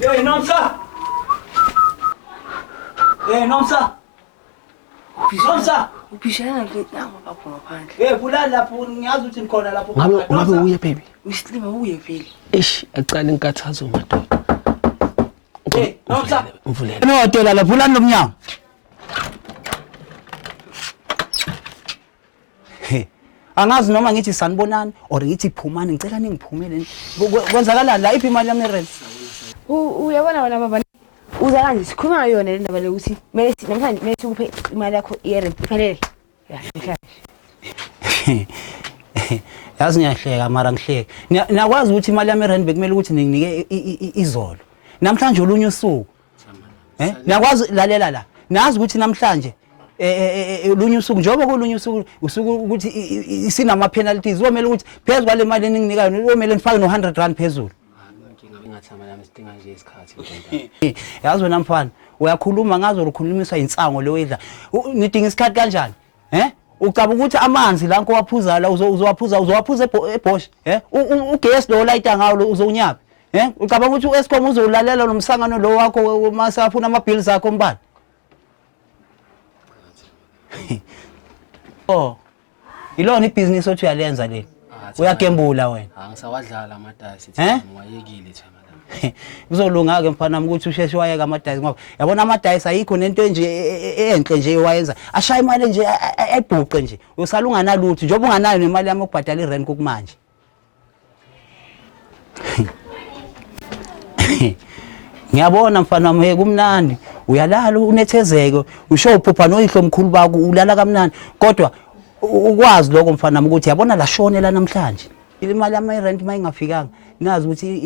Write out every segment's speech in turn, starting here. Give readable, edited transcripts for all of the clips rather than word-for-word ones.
Hey, Nomsa! Hey, Nomsa! Nomsa! Uphishana ngenyama bapho ngaphandle. Hey, bulala lapho ngiyazi ukuthi nikhona lapho. Ngabe uye baby. Uyislima uye vele. Eish, aqala inkathazo madoda. Hey, Nomsa! Mvulele. No, hotel la bulala lomnyango. Angazi noma ngithi sanibonani or ngithi phumani ngicela ningiphumele. Kwenzakalani la iphi imali yami rent? Uyabona wena baba. Uza kanje sikhuluma ngayona le ndaba le ukuthi mele namhlanje mele sikuphe imali yakho yerent iphelele. Ya, ngihlala. Yazi ngiyahleka mara ngihleka. Niyakwazi ukuthi imali yami rent bekumele ukuthi ninginike izolo. Namhlanje olunye usuku. Niyakwazi lalela la. Nazi ukuthi namhlanje olunye usuku njengoba kolunye usuku ukuthi isinama penalties komele ukuthi phezulu kwale mali eninginikayo komele nifake no 100 rand phezulu. Yazi wena mfana uyakhuluma ngazo ukukhulumiswa insango le wedla nidinga isikhathi kanjani ucaba ukuthi amanzi la nko waphuza la uzowaphuza eBosch ugesi lo lighter ngawo uzonyapha ucaba ukuthi uEscom uzolalela nomsangano lo wakho masafuna ama bills akho ombani. Oh ilona ibusiness othi uyalenza le uyagembula wena Angisawadlala amadayisi ngiyekile thema la. Uzolunga ke mfana ukuthi usheshe wayeka amadayisi ngoba yabona amadayisi ayikho nento nje enhle nje wayenza ashaya imali nje ebhuqe nje usalunga nalutho njengoba unganayo nemali yami yokubhadala irent kokumanje. Ngiyabona mfana wami kumnandi uyalala unethezeke usho uphupha noyihlo omkhulu bakho ulala kamnandi kodwa ukwazi lokho mfana wami ukuthi yabona la shone la namhlanje imali yami rent mayingafikanga nazi ukuthi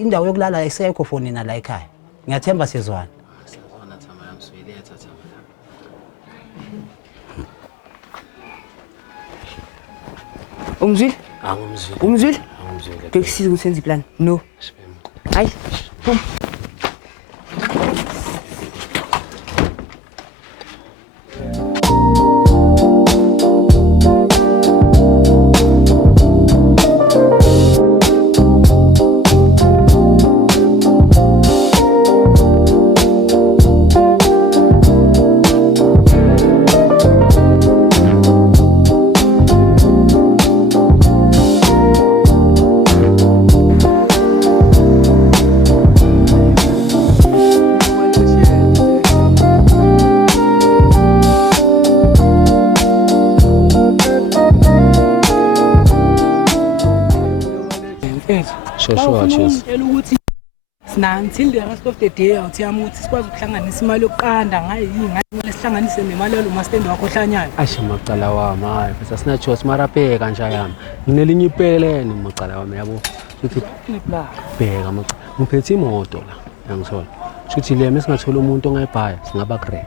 indawo yokulala ayisekho for nina la ekhaya ngiyathemba sizwana. Sizwana thama yami soyiletha thama la. Umzwile? Angumzwile. Umzwile? Angumzwile. Ngekusiza ukuthi senze iplan. No. Hayi. Phum. Sure, cheers. Ukuthi sina until the rest of the day awuthiyama ukuthi sikwazi ukuhlanganisa imali yokuqanda ngayi ngayi sihlanganise nemali yalo mastand wakho hlanyayo. Ashe macala wami hayi bese sina choice marabheka kanja yami. Nginelinye ipelene macala wami yabo. Ukuthi Nepla. bheka macala. Ngiphethe imoto la. Yangisola. Shuthi le mesingathola umuntu ongayibhaya singaba great.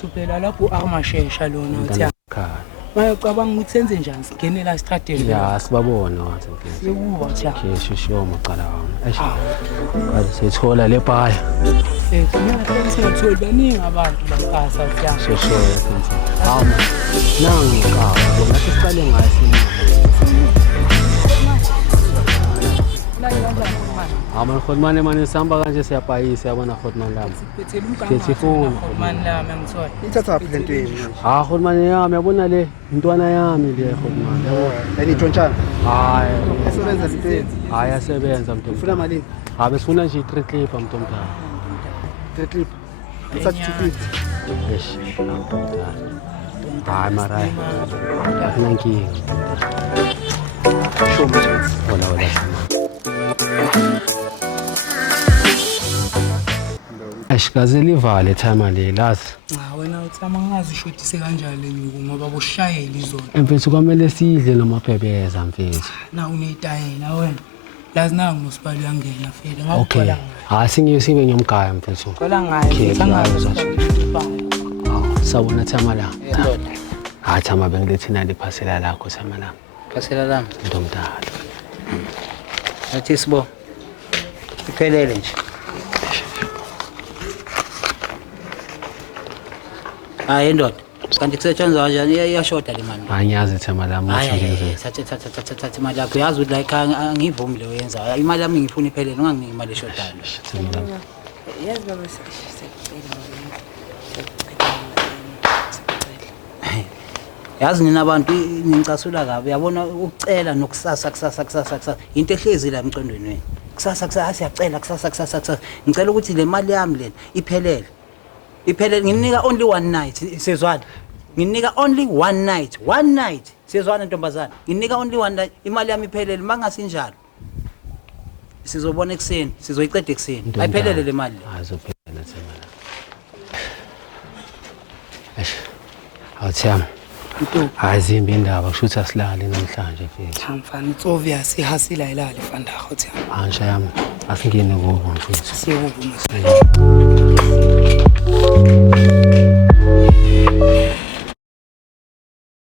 Suphela lapho akumashesha lona uthiyama. Khaya. Bayocabanga ukuthi senze njani sigene la strateni. Ya sibabona wathi mfethu. Sekuba uthiyama. Okay, sure macala wami. Ashe. Base sithola le bhaya. Mina singatholi baningi abantu la ekhaya uthiyama. Sure mfethu. Hama. Nangi ka. Bona sicale ngayo sini. Aman khotmane manje sihamba kanje siyabhayisa yabona khotmane lami. Phethela Phethe ifoni. umkhambi lami ngithola. Ithatha phela into yini manje? Khotmane yami yabona le intwana yami le khotmane. Yini ntshontsha? Hayi. Esebenza into yini? Hayi asebenza mntu. Ufuna malini? Habe sifuna nje i3 clip mntu mdala. 3 clip. Ithatha 250. Eish. Hayi mara. Nankinga. Show me. Wala. Ashikaze livale thama le lazi. Wena uthiyama ngazishodise kanjalo lenyuku ngoba bushayeli izona. Mfethu kwamele sidle nomabhebeza mfethu. Na unetayela wena. Lazi na nginosibali uyangena fela Okay. ngakuthola. Singiyosibe ngiyomgaya mfethu. Qola ngayo. Okay, Sangazo. Sawubona thama la. Thama bengilethina le phasela lakho thama la. Phasela lami Ntomdala. athi sibo iphelele nje. Hayi ndoda. kanti kusetshenzwa kanjani iyashoda le mali angiyazi thema lami hayi uthi hayi nje thatha imali yakho yazi ukuthi la ekhaya angivumi leyo yenza imali yami ngifuna iphelele unganginiki imali eshodayo thema lami yazi baba yazi nina abantu ngicasula kabi uyabona ukucela nokusasa into ehlezi la emcondweni wenu kusasa siyacela kusasa ngicela ukuthi le mali yami lena iphelele nginika only one night sezwana nginika only one night sezwana ntombazana nginika only one night imali yami iphelele mangasinjalo sizobona ekseni sizoyiqeda ekseni ayiphelele le mali azophela thema lami awuthiyami azimbi indaba kusho ukuthi asilali namhlanje mfethu mfana it's obvious ihasila ilali fanda hothi ansha yami asingene kubo mfethu siyokuvuma